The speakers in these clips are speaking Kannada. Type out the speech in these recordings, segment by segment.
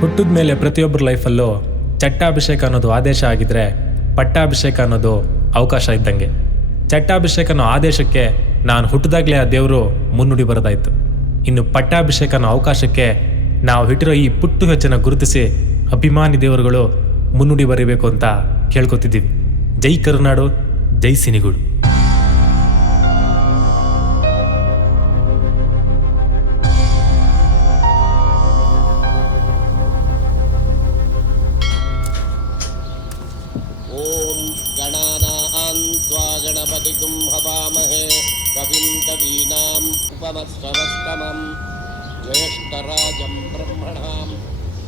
ಹುಟ್ಟಿದ ಮೇಲೆ ಪ್ರತಿಯೊಬ್ಬರ ಲೈಫಲ್ಲೂ ಚಟ್ಟಾಭಿಷೇಕ ಅನ್ನೋದು ಆದೇಶ ಆಗಿದ್ರೆ ಪಟ್ಟಾಭಿಷೇಕ ಅನ್ನೋದು ಅವಕಾಶ ಇದ್ದಂಗೆ. ಚಟ್ಟಾಭಿಷೇಕ ಅನ್ನೋ ಆದೇಶಕ್ಕೆ ನಾನು ಹುಟ್ಟಿದಾಗಲೇ ಆ ದೇವರು ಮುನ್ನುಡಿ ಬರೋದಾಯಿತು. ಇನ್ನು ಪಟ್ಟಾಭಿಷೇಕ ಅನ್ನೋ ಅವಕಾಶಕ್ಕೆ ನಾವು ಇಟ್ಟಿರೋ ಈ ಪುಟ್ಟು ಹೆಜ್ಜೆನ ಗುರುತಿಸಿ ಅಭಿಮಾನಿ ದೇವರುಗಳು ಮುನ್ನುಡಿ ಬರೀಬೇಕು ಅಂತ ಕೇಳ್ಕೊತಿದ್ದೀವಿ. ಜೈ ಕರುನಾಡು, ಜೈ ಸಿನಿಗೂಡು. गणपतिगुं हवामहे कविं कवीनां उपमश्रवस्तमं ज्येष्ठराजं ब्रह्मणां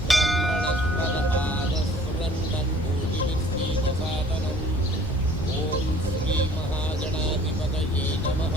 ब्रह्मणस्पदपादस्पृन्दन् भूतिविश्रीतसादनम् ॐ श्रीमहागणाधिपतये नमः.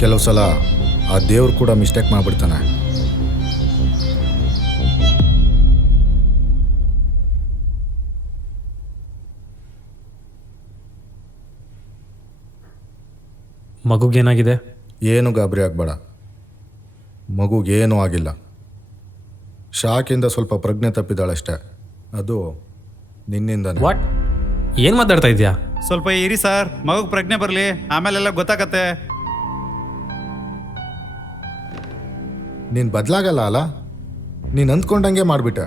ಕೆಲವು ಸಲ ಆ ದೇವ್ರು ಕೂಡ ಮಿಸ್ಟೇಕ್ ಮಾಡಿಬಿಡ್ತಾನೆ. ಮಗುಗೇನಾಗಿದೆ? ಏನು ಗಾಬರಿ ಆಗಬೇಡ, ಮಗುಗೇನೂ ಆಗಿಲ್ಲ. ಶಾಕಿಂದ ಸ್ವಲ್ಪ ಪ್ರಜ್ಞೆ ತಪ್ಪಿದ್ದಾಳಷ್ಟೇ. ಅದು ನಿನ್ನಿಂದನೇ. ವಾಟ್? ಏನು ಮಾತಾಡ್ತಾ ಇದೆಯಾ? ಸ್ವಲ್ಪ ಇರಿ ಸರ್, ಮಗುಗೆ ಪ್ರಜ್ಞೆ ಬರಲಿ, ಆಮೇಲೆಲ್ಲ ಗೊತ್ತಾಗತ್ತೆ. ನೀನು ಬದಲಾಗಲ್ಲ ಅಲ್ಲ? ನೀನು ಅಂದ್ಕೊಂಡಂಗೆ ಮಾಡಿಬಿಟ್ಟೆ.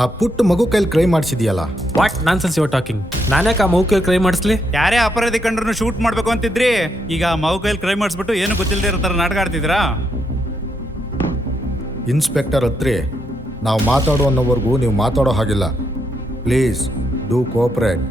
ಆ ಪುಟ್ಟ ಮಗು ಕೈಲಿ ಕ್ರೈ ಮಾಡಿಸಿದ್ಯಲ್ಲ. What nonsense you are talking? ನಾನ್ಯಾಕೆ ಆ ಮಗು ಕೈಲಿ ಕ್ರೈ ಮಾಡಿಸ್ಲಿ? ಯಾರೇ ಅಪರಾಧಿ ಕಂಡ್ರು ಶೂಟ್ ಮಾಡ್ಬೇಕು ಅಂತಿದ್ರಿ, ಈಗ ಮಗು ಕೈಲಿ ಕ್ರೈ ಮಾಡಿಸ್ಬಿಟ್ಟು ಏನು ಗೊತ್ತಿಲ್ಲದೆ ಇರೋ ಥರ ನಾಟಕ ಆಡ್ತಿದ್ದೀರಾ? ಇನ್ಸ್ಪೆಕ್ಟರ್ ಹತ್ರಿ ನಾವು ಮಾತಾಡೋ ಅನ್ನೋವರೆಗೂ ನೀವು ಮಾತಾಡೋ ಹಾಗಿಲ್ಲ. Please do cooperate.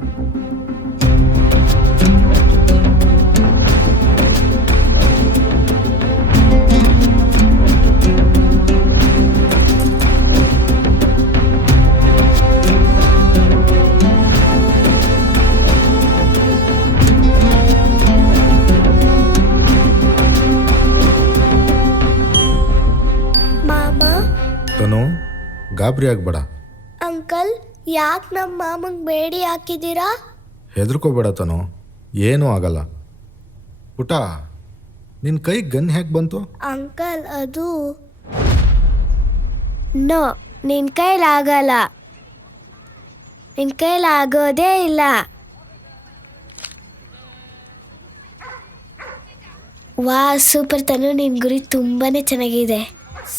ತನು, ಗಾಬರಿ ಆಗ್ಬೇಡ. ಅಂಕಲ್, ಯಾಕೆ ನಮ್ಮ ಮಾಮಂಗೆ ಬೇಡಿ ಹಾಕಿದ್ದೀರಾ? ಹೆದರ್ಕೋಬೇಡ ತನು, ಏನೂ ಆಗಲ್ಲ. ಪುಟ, ನಿನ್ನ ಕೈ ಗನ್ ಹೇಗೆ ಬಂತು? ಅಂಕಲ್, ಅದು ನೋ, ನಿನ್ನ ಕೈಲಾಗಲ್ಲ. ನಿನ್ನ ಕೈಲಾಗೋದೇ ಇಲ್ಲ. ವಾ, ಸೂಪರ್ ತನು, ನಿನ್ನ ಗುರಿ ತುಂಬಾನೇ ಚೆನ್ನಾಗಿದೆ.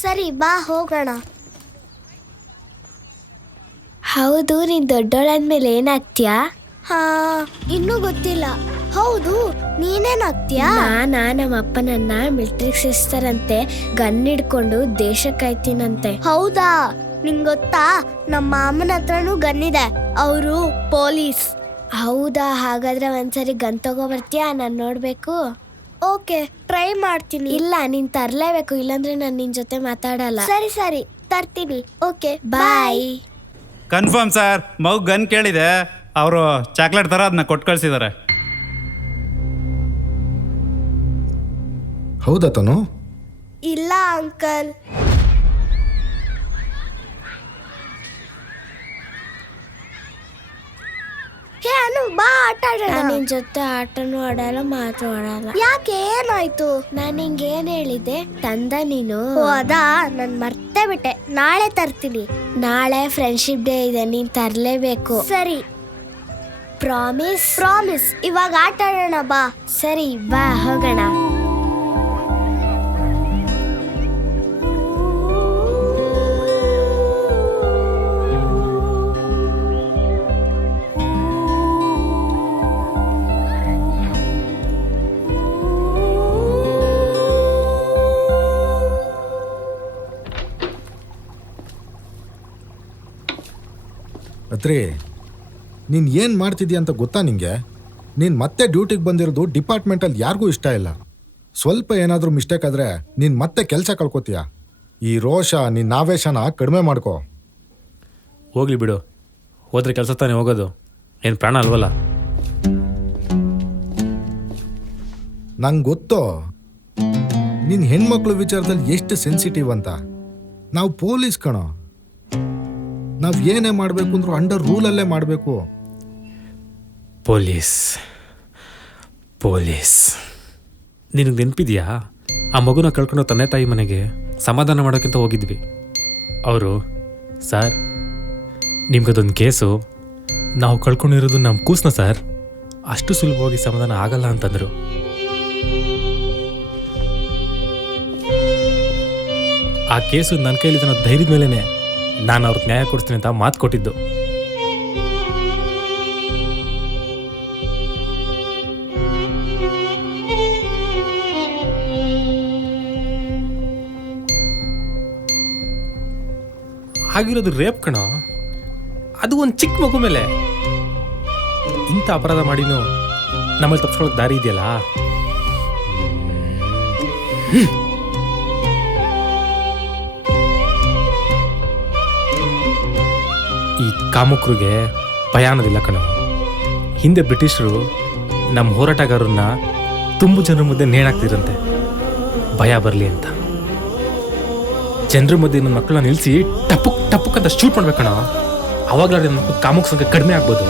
ಸರಿ, ಬಾ ಹೋಗೋಣ. ಹೌದು, ನೀನು ದೊಡ್ಡೋಳಾದ್ಮೇಲೆ ಏನಾಗ್ತೀಯಾ? ಹಾ, ಇನ್ನೂ ಗೊತ್ತಿಲ್ಲ. ಹೌದು, ನೀನೇನಾಗ್ತೀಯಾ? ನಮ್ಮ ಅಪ್ಪ ನನ್ನ ಮಿಲಿಟರಿಗೆ ಸೇರಿಸ್ತಾರಂತೆ. ಗನ್ ಹಿಡ್ಕೊಂಡು ದೇಶ ಕಾಯ್ತೀನಂತೆ. ಹೌದಾ? ನಿಂಗೆ ಗೊತ್ತಾ, ನಮ್ಮ ಮಾಮನ ಹತ್ರನೂ ಗನ್ ಇದೆ. ಅವರು ಪೊಲೀಸ್. ಹೌದಾ? ಹಾಗಾದ್ರೆ ಒಂದ್ಸರಿ ಗನ್ ತಗೋ ಬರ್ತೀಯಾ? ನಾನು ನೋಡ್ಬೇಕು. ಓಕೆ, ಟ್ರೈ ಮಾಡ್ತೀನಿ. ಇಲ್ಲ, ನೀನ್ ತರ್ಲೇಬೇಕು, ಇಲ್ಲಾಂದ್ರೆ ನಾನು ನಿನ್ ಜೊತೆ ಮಾತಾಡಲ್ಲ. ಸರಿ ಸರಿ, ತರ್ತೀನಿ. ಓಕೆ, ಬಾಯ್. ಕನ್ಫರ್ಮ್ ಸರ್, ಮಗು ಗನ್ ಕೇಳಿದೆ, ಅವರು ಚಾಕ್ಲೇಟ್ ಥರ ಅದನ್ನ ಕೊಟ್ಟು ಕಳಿಸಿದ್ದಾರೆ. ಹೌದಾ ತನು? ಇಲ್ಲ ಅಂಕಲ್. ಹೇ ಅನು, ಬಾ ಆಟ ಆಡೋಣ. ನಿನ್ ಜೊತೆ ಆಟನೂ ಆಡಲ್ಲ, ಮಾತು ಆಡಲ್ಲ. ಯಾಕೆ, ಏನಾಯ್ತು? ನಾನು ನಿಂಗೆ ಏನ್ ಹೇಳಿದೆ? ತಂದ ನೀನು? ಅದಾ, ನಾನು ಮರ್ತೇ ಬಿಟ್ಟೆ. ನಾಳೆ ತರ್ತೀನಿ. ನಾಳೆ ಫ್ರೆಂಡ್ಶಿಪ್ ಡೇ ಇದೆ, ನೀನ್ ತರ್ಲೇಬೇಕು. ಸರಿ, ಪ್ರಾಮಿಸ್? ಪ್ರಾಮಿಸ್. ಇವಾಗ ಆಟ ಆಡೋಣ, ಬಾ. ಸರಿ, ಬಾ ಹೋಗೋಣ. ಅತ್ರಿ ನೀನು ಏನು ಮಾಡ್ತಿದ್ದೀಯ ಅಂತ ಗೊತ್ತಾ ನಿಂಗೆ? ನೀನು ಮತ್ತೆ ಡ್ಯೂಟಿಗೆ ಬಂದಿರೋದು ಡಿಪಾರ್ಟ್ಮೆಂಟಲ್ಲಿ ಯಾರಿಗೂ ಇಷ್ಟ ಇಲ್ಲ. ಸ್ವಲ್ಪ ಏನಾದರೂ ಮಿಸ್ಟೇಕ್ ಆದರೆ ನೀನು ಮತ್ತೆ ಕೆಲಸ ಕಳ್ಕೊತೀಯ. ಈ ರೋಷ ನಿನ್ನ ಆವೇಶನ ಕಡಿಮೆ ಮಾಡ್ಕೋ. ಹೋಗ್ಲಿ ಬಿಡು, ಹೋದ್ರೆ ಕೆಲಸ ತಾನೇ ಹೋಗೋದು, ಏನು ಪ್ರಾಣ ಅಲ್ವಲ್ಲ. ನಂಗೆ ಗೊತ್ತೋ ನಿನ್ನ ಹೆಣ್ಮಕ್ಳು ವಿಚಾರದಲ್ಲಿ ಎಷ್ಟು ಸೆನ್ಸಿಟಿವ್ ಅಂತ. ನಾವು ಪೊಲೀಸ್ ಕಣೋ, ನಾವು ಏನೇ ಮಾಡಬೇಕು ಅಂದ್ರೂ ಅಂಡರ್ ರೂಲಲ್ಲೇ ಮಾಡಬೇಕು. ಪೊಲೀಸ್ ನಿನಗೆ ನೆನಪಿದೆಯಾ? ಆ ಮಗುನ ಕಳ್ಕೊಂಡು ತಂದೆ ತಾಯಿ ಮನೆಗೆ ಸಮಾಧಾನ ಮಾಡೋಕ್ಕಿಂತ ಹೋಗಿದ್ವಿ. ಅವರು, ಸರ್ ನಿಮ್ಗದೊಂದು ಕೇಸು, ನಾವು ಕಳ್ಕೊಂಡಿರೋದು ನಮ್ಮ ಕೂಸ್ನ ಸರ್, ಅಷ್ಟು ಸುಲಭವಾಗಿ ಸಮಾಧಾನ ಆಗಲ್ಲ ಅಂತಂದರು. ಆ ಕೇಸು ನನ್ನ ಕೈಲಿದ್ದ ಧೈರ್ಯದ ಮೇಲೇ ನಾನು ಅವ್ರಿಗೆ ನ್ಯಾಯ ಕೊಡಿಸ್ತೀನಿ ಅಂತ ಮಾತು ಕೊಟ್ಟಿದ್ದು. ಆಗಿರೋದು ರೇಪ್ ಕಣೋ, ಅದು ಒಂದು ಚಿಕ್ಕ ಮಗು ಮೇಲೆ. ಇಂಥ ಅಪರಾಧ ಮಾಡಿನೂ ನಮ್ಮಲ್ಲಿ ತಪ್ಪಿಸ್ಕೊಳ್ಳೋಕೆ ದಾರಿ ಇದೆಯಲ್ಲ. ಈ ಕಾಮುಕರಿಗೆ ಭಯ ಅನ್ನೋದಿಲ್ಲ ಕಣೋ. ಹಿಂದೆ ಬ್ರಿಟಿಷರು ನಮ್ಮ ಹೋರಾಟಗಾರರನ್ನ ತುಂಬು ಜನರ ಮುಂದೆ ನೇಣಾಕ್ತಿರಂತೆ, ಭಯ ಬರಲಿ ಅಂತ. ಜನರ ಮಧ್ಯೆ ನನ್ನ ಮಕ್ಕಳನ್ನ ನಿಲ್ಲಿಸಿ ಟಪುಕ್ ಅಂತ ಶೂಟ್ ಮಾಡ್ಬೇಕಣ. ಅವಾಗಲೇ ನನ್ನ ಮಕ್ಕಳು ಕಾಮುಕ ಸಂಖ್ಯೆ ಕಡಿಮೆ ಆಗ್ಬೋದು.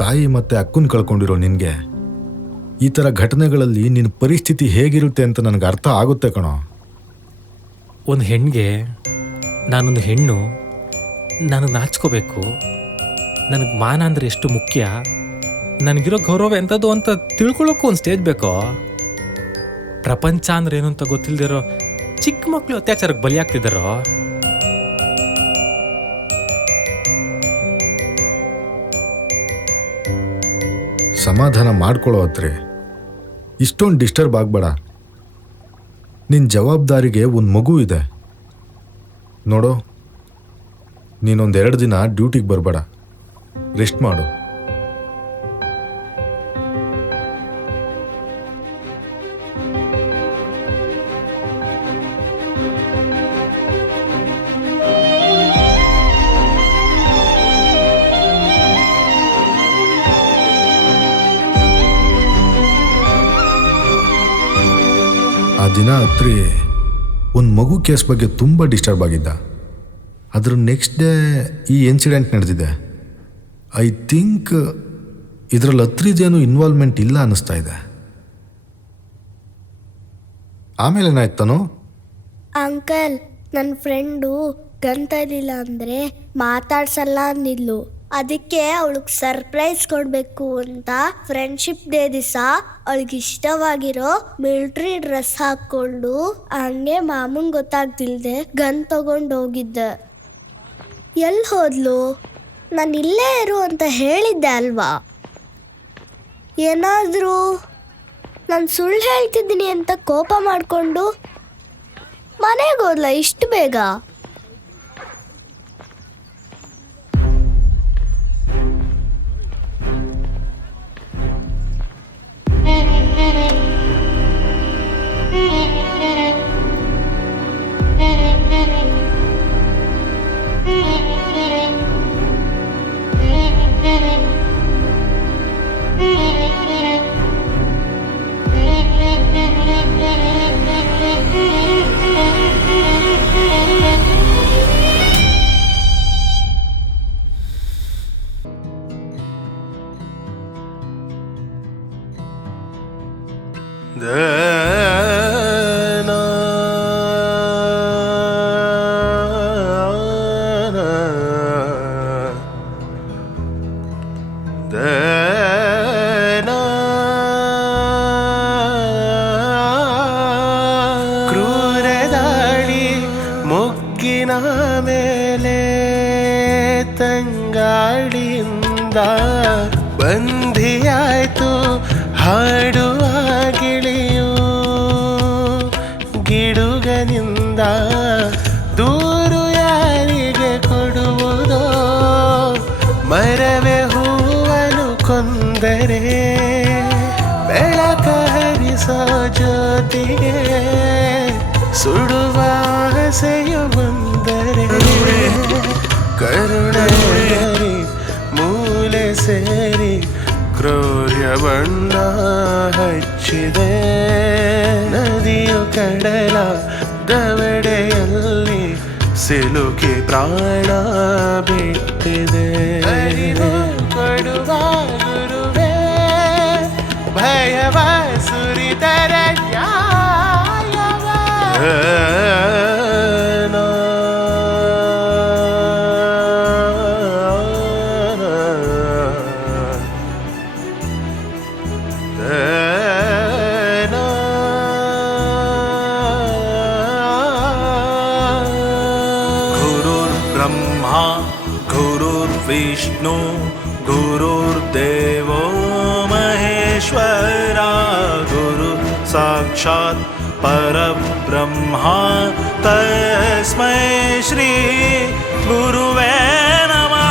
ತಾಯಿ ಮತ್ತೆ ಅಕ್ಕನ ಕಳ್ಕೊಂಡಿರೋ ನಿನಗೆ ಈ ಥರ ಘಟನೆಗಳಲ್ಲಿ ನಿನ್ನ ಪರಿಸ್ಥಿತಿ ಹೇಗಿರುತ್ತೆ ಅಂತ ನನಗೆ ಅರ್ಥ ಆಗುತ್ತೆ ಕಣೋ. ಒಂದು ಹೆಣ್ಣಿಗೆ ನಾನೊಂದು ಹೆಣ್ಣು, ನನಗೆ ನಾಚ್ಕೋಬೇಕು, ನನಗೆ ಮಾನ ಅಂದರೆ ಎಷ್ಟು ಮುಖ್ಯ, ನನಗಿರೋ ಗೌರವ ಎಂಥದ್ದು ಅಂತ ತಿಳ್ಕೊಳ್ಳೋಕ್ಕೂ ಒಂದು ಸ್ಟೇಜ್ ಬೇಕೋ. ಪ್ರಪಂಚ ಅಂದ್ರೆ ಏನು ಅಂತ ಗೊತ್ತಿಲ್ಲದಿರೋ ಚಿಕ್ಕ ಮಕ್ಕಳು ಅತ್ಯಾಚಾರಕ್ಕೆ ಬಲಿಯಾಗ್ತಿದ್ದಾರೋ. ಸಮಾಧಾನ ಮಾಡ್ಕೊಳ್ಳೋ ಹತ್ರಿ, ಇಷ್ಟೊಂದು ಡಿಸ್ಟರ್ಬ್ ಆಗಬೇಡ. ನಿನ್ನ ಜವಾಬ್ದಾರಿಗೆ ಒಂದು ಮಗು ಇದೆ ನೋಡು. ನೀನೊಂದು 2 ದಿನ ಡ್ಯೂಟಿಗೆ ಬರಬೇಡ, ರೆಸ್ಟ್ ಮಾಡು. ಆ ದಿನ ಹತ್ರಿ ಒಂದು ಮಗು ಕೇಸ್ ಬಗ್ಗೆ ತುಂಬ ಡಿಸ್ಟರ್ಬ್ ಆಗಿದ್ದ. ಅದ್ರ ನೆಕ್ಸ್ಟ್ ಡೇ ಈ ಇನ್ಸಿಡೆಂಟ್ ನಡೆದಿದೆ. ಐ ಥಿಂಕ್ ಇದರಲ್ಲಿ ಹತ್ರಿದೇನು ಇನ್ವಾಲ್ವ್ಮೆಂಟ್ ಇಲ್ಲ ಅನ್ನಿಸ್ತಾ ಇದೆ. ಆಮೇಲೆ ಏನಾಯ್ತಾನೋ? ಅಂಕಲ್, ನನ್ನ ಫ್ರೆಂಡು ಗಂತಲಿಲ್ಲ ಅಂದರೆ ಮಾತಾಡ್ಸಲ್ಲ ಅಂದಿದ್ಲು. ಅದಕ್ಕೆ ಅವಳಿಗೆ ಸರ್ಪ್ರೈಸ್ ಕೊಡಬೇಕು ಅಂತ ಫ್ರೆಂಡ್ಶಿಪ್ ಡೇ ದಿವಸ ಅವಳಿಗೆ ಇಷ್ಟವಾಗಿರೋ ಮಿಲ್ಟ್ರಿ ಡ್ರೆಸ್ ಹಾಕ್ಕೊಂಡು ಹಂಗೆ ಮಾಮೂನ್ ಗೊತ್ತಾಗ್ತಿಲ್ದೆ ಗನ್ ತಗೊಂಡು ಹೋಗಿದ್ದೆ. ಎಲ್ಲಿ ಹೋದ್ಲು? ನಾನು ಇಲ್ಲೇ ಇರು ಅಂತ ಹೇಳಿದ್ದೆ ಅಲ್ವಾ? ಏನಾದರೂ ನಾನು ಸುಳ್ಳು ಹೇಳ್ತಿದ್ದೀನಿ ಅಂತ ಕೋಪ ಮಾಡಿಕೊಂಡು ಮನೆಗೆ ಹೋದ್ಲ ಇಷ್ಟು ಬೇಗ? ಕ್ರೂರ ದಾಳಿ ಮೊಗ್ಗಿನ ಮೇಲೆ ತಂಗಾಳಿಯಿಂದ ಬಂಧಿಯಾಯ್ತು ಹಾಡುವ ಗಿಳಿಯು. ಗಿಡುಗನಿಂದ ದೂರು ಯಾರಿಗೆ ಕೊಡುವುದೋ, ಮರವೇ ಹೂವನ್ನು ಕೊಂದರೆ ಬೆಳಕ ಹರಿಸೋ ಜ್ಯೋತಿಗೆ ಸುಡುವ ಆಸೆಯು ಬಂದರೆ ಕರುಣೆಯರಿ ಮೂಲೆ ಸೇರಿ ಕ್ರೌರ್ಯ ಬಣ್ಣ ಹಚ್ಚಿದೆ. ನದಿಯು ಕಡಲ ದವಡೆಯಲ್ಲಿ ಸಿಲುಕಿ ಪ್ರಾಣ ಬಿಟ್ಟಿದೆ. ಕೊಡುವ ಗುರುವೇ ಭಯವ ಸುರಿದರ गुरुर्ब्रह्मा गुरुर्विष्णु गुरुर्देवो महेश्वरा. गुरु साक्षात् परब्रह्मा तस्मै श्री गुरुवे नमः.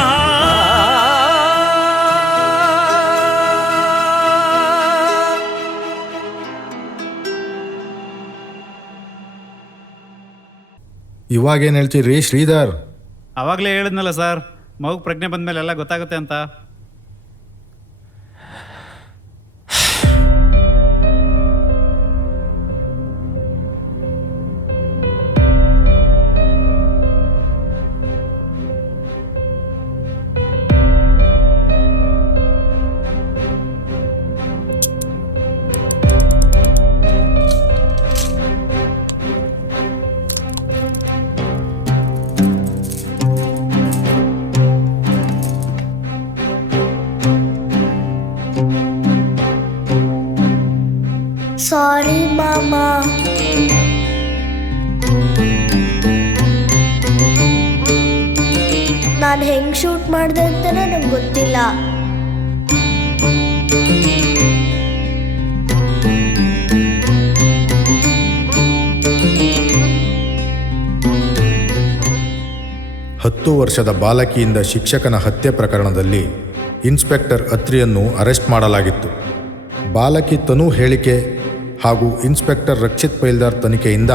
ಇವಾಗೇನು ಹೇಳ್ತೀರಿ ಶ್ರೀಧರ್? ಅವಾಗಲೇ ಹೇಳಿದ್ನಲ್ಲ ಸರ್, ಮಗು ಪ್ರಜ್ಞೆ ಬಂದಮೇಲೆ ಎಲ್ಲ ಗೊತ್ತಾಗುತ್ತೆ ಅಂತ. ಸಾರಿ ಮಾಮ. ನಾನು ಹೆಂಗ್ ಶೂಟ್ ಮಾಡಿದೆ ಅಂತಾನೆ ನಂಗೆ ಗೊತ್ತಿಲ್ಲ. ಹತ್ತು ವರ್ಷದ ಬಾಲಕಿಯಿಂದ ಶಿಕ್ಷಕನ ಹತ್ಯೆ ಪ್ರಕರಣದಲ್ಲಿ ಇನ್ಸ್ಪೆಕ್ಟರ್ ಅತ್ರಿಯನ್ನು ಅರೆಸ್ಟ್ ಮಾಡಲಾಗಿತ್ತು. ಬಾಲಕಿ ತನು ಹೇಳಿಕೆ ಹಾಗೂ ಇನ್ಸ್ಪೆಕ್ಟರ್ ರಕ್ಷಿತ್ ಪೈಲ್ದಾರ್ ತನಿಖೆಯಿಂದ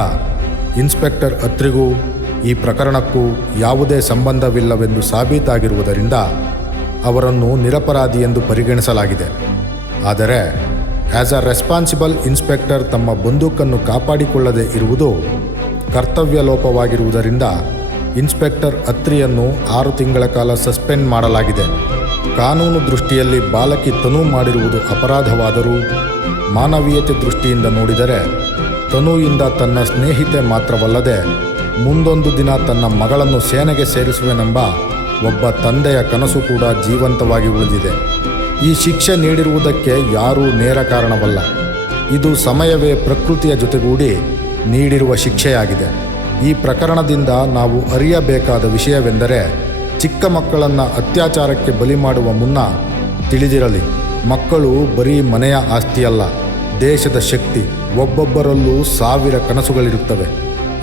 ಇನ್ಸ್ಪೆಕ್ಟರ್ ಅತ್ರಿಗೂ ಈ ಪ್ರಕರಣಕ್ಕೂ ಯಾವುದೇ ಸಂಬಂಧವಿಲ್ಲವೆಂದು ಸಾಬೀತಾಗಿರುವುದರಿಂದ ಅವರನ್ನು ನಿರಪರಾಧಿ ಎಂದು ಪರಿಗಣಿಸಲಾಗಿದೆ. ಆದರೆ ಆ್ಯಸ್ ಅ ರೆಸ್ಪಾನ್ಸಿಬಲ್ ಇನ್ಸ್ಪೆಕ್ಟರ್ ತಮ್ಮ ಬಂದೂಕನ್ನು ಕಾಪಾಡಿಕೊಳ್ಳದೆ ಇರುವುದು ಕರ್ತವ್ಯ ಲೋಪವಾಗಿರುವುದರಿಂದ ಇನ್ಸ್ಪೆಕ್ಟರ್ ಅತ್ರಿಯನ್ನು 6 ತಿಂಗಳ ಕಾಲ ಸಸ್ಪೆಂಡ್ ಮಾಡಲಾಗಿದೆ. ಕಾನೂನು ದೃಷ್ಟಿಯಲ್ಲಿ ಬಾಲಕಿ ತನು ಮಾಡಿರುವುದು ಅಪರಾಧವಾದರೂ ಮಾನವೀಯತೆ ದೃಷ್ಟಿಯಿಂದ ನೋಡಿದರೆ ತನುಯಿಂದ ತನ್ನ ಸ್ನೇಹಿತೆ ಮಾತ್ರವಲ್ಲದೆ ಮುಂದೊಂದು ದಿನ ತನ್ನ ಮಗಳನ್ನು ಸೇನೆಗೆ ಸೇರಿಸುವೆನೆಂಬ ಒಬ್ಬ ತಂದೆಯ ಕನಸು ಕೂಡ ಜೀವಂತವಾಗಿ ಉಳಿದಿದೆ. ಈ ಶಿಕ್ಷೆ ನೀಡಿರುವುದಕ್ಕೆ ಯಾರೂ ನೇರ ಕಾರಣವಲ್ಲ. ಇದು ಸಮಯವೇ ಪ್ರಕೃತಿಯ ಜೊತೆಗೂಡಿ ನೀಡಿರುವ ಶಿಕ್ಷೆಯಾಗಿದೆ. ಈ ಪ್ರಕರಣದಿಂದ ನಾವು ಅರಿಯಬೇಕಾದ ವಿಷಯವೆಂದರೆ, ಚಿಕ್ಕ ಮಕ್ಕಳನ್ನು ಅತ್ಯಾಚಾರಕ್ಕೆ ಬಲಿ ಮಾಡುವ ಮುನ್ನ ತಿಳಿದಿರಲಿ, ಮಕ್ಕಳು ಬರೀ ಮನೆಯ ಆಸ್ತಿಯಲ್ಲ, ದೇಶದ ಶಕ್ತಿ. ಒಬ್ಬೊಬ್ಬರಲ್ಲೂ 1000 ಕನಸುಗಳಿರುತ್ತವೆ.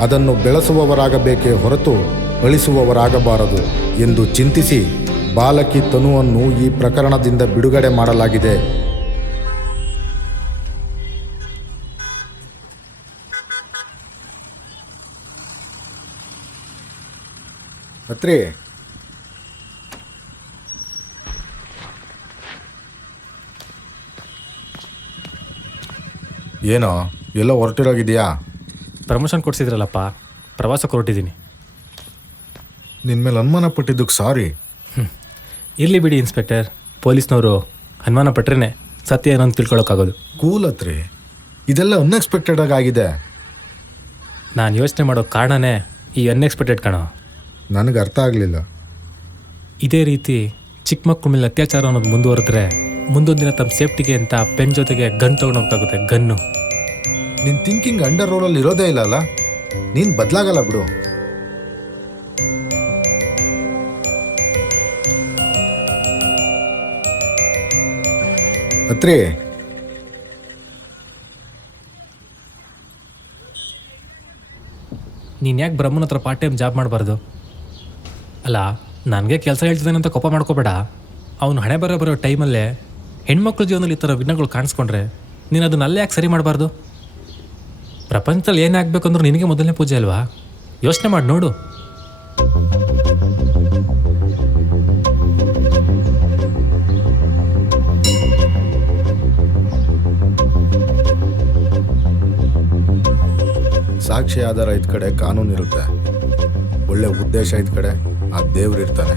ಅದನ್ನು ಬೆಳೆಸುವವರಾಗಬೇಕೇ ಹೊರತು ಅಳಿಸುವವರಾಗಬಾರದು ಎಂದು ಚಿಂತಿಸಿ ಬಾಲಕಿ ತನುವನ್ನು ಈ ಪ್ರಕರಣದಿಂದ ಬಿಡುಗಡೆ ಮಾಡಲಾಗಿದೆ. ಅತ್ರಿ, ಏನೋ ಎಲ್ಲೋ ಹೊರಟಿರೋಗಿದೆಯಾ? ಪ್ರಮೋಷನ್ ಕೊಡ್ಸಿದ್ರಲ್ಲಪ್ಪ, ಪ್ರವಾಸಕ್ಕೆ ಹೊರಟಿದ್ದೀನಿ. ನಿನ್ನ ಮೇಲೆ ಅನುಮಾನ ಪಟ್ಟಿದ್ದಕ್ಕೆ ಸಾರಿ. ಇರಲಿ ಬಿಡಿ ಇನ್ಸ್ಪೆಕ್ಟರ್, ಪೊಲೀಸ್ನವರು ಅನುಮಾನ ಪಟ್ರೇನೆ ಸತ್ಯ ಏನಂತ ತಿಳ್ಕೊಳಕ್ಕಾಗೋದು. ಕೂಲ್ ಅತ್ರಿ, ಇದೆಲ್ಲ ಅನ್ಎಕ್ಸ್ಪೆಕ್ಟೆಡ್ ಆಗಿದೆ. ನಾನು ಯೋಚನೆ ಮಾಡೋ ಕಾರಣನೇ ಈ ಅನ್ಎಕ್ಸ್ಪೆಕ್ಟೆಡ್ ಕಣೋ. ನನಗೆ ಅರ್ಥ ಆಗಲಿಲ್ಲ. ಇದೇ ರೀತಿ ಚಿಕ್ಕ ಮಕ್ಕಳ ಮೇಲೆ ಅತ್ಯಾಚಾರ ಅನ್ನೋದು ಮುಂದುವರೆದ್ರೆ ಮುಂದೊಂದು ದಿನ ತಮ್ಮ ಸೇಫ್ಟಿಗೆ ಅಂತ ಪೆನ್ ಜೊತೆಗೆ ಗನ್ ತೊಗೊಂಡೋಗ್ತಾಗುತ್ತೆ. ಗನ್ನು ನಿನ್ನ ಥಿಂಕಿಂಗ್ ಅಂಡರ್ ರೋಡಲ್ಲಿ ಇರೋದೇ ಇಲ್ಲ ಅಲ್ಲ. ನೀನು ಬದಲಾಗಲ್ಲ ಬಿಡು. ಅತ್ರಿ ನೀನು ಯಾಕೆ ಬ್ರಹ್ಮನ ಹತ್ರ ಪಾರ್ಟ್ ಟೈಮ್ ಜಾಬ್ ಮಾಡಬಾರ್ದು? ಅಲ್ಲ, ನನಗೆ ಕೆಲಸ ಹೇಳ್ತಿದ್ದಾನೆ ಅಂತ ಕೋಪ ಮಾಡ್ಕೋಬೇಡ. ಅವನು ಹಣೆ ಬರೋ ಟೈಮಲ್ಲೇ ಹೆಣ್ಮಕ್ಳ ಜೀವನದಲ್ಲಿ ಈ ಥರ ವಿಘ್ನಗಳು ಕಾಣಿಸ್ಕೊಂಡ್ರೆ ನೀನು ಅದನ್ನ ಅಲ್ಲೇ ಯಾಕೆ ಸರಿ ಮಾಡಬಾರ್ದು? ಪ್ರಪಂಚದಲ್ಲಿ ಏನೇ ಆಗಬೇಕಂದ್ರೂ ನಿನಗೆ ಮೊದಲನೇ ಪೂಜೆ ಅಲ್ವಾ? ಯೋಚನೆ ಮಾಡಿ ನೋಡು. ಸಾಕ್ಷಿ ಆಧಾರ ಇದ್ ಕಡೆ ಕಾನೂನು ಇರುತ್ತೆ, ಒಳ್ಳೆ ಉದ್ದೇಶ ಇದ್ ಕಡೆ ಆ ದೇವ್ರು ಇರ್ತಾನೆ.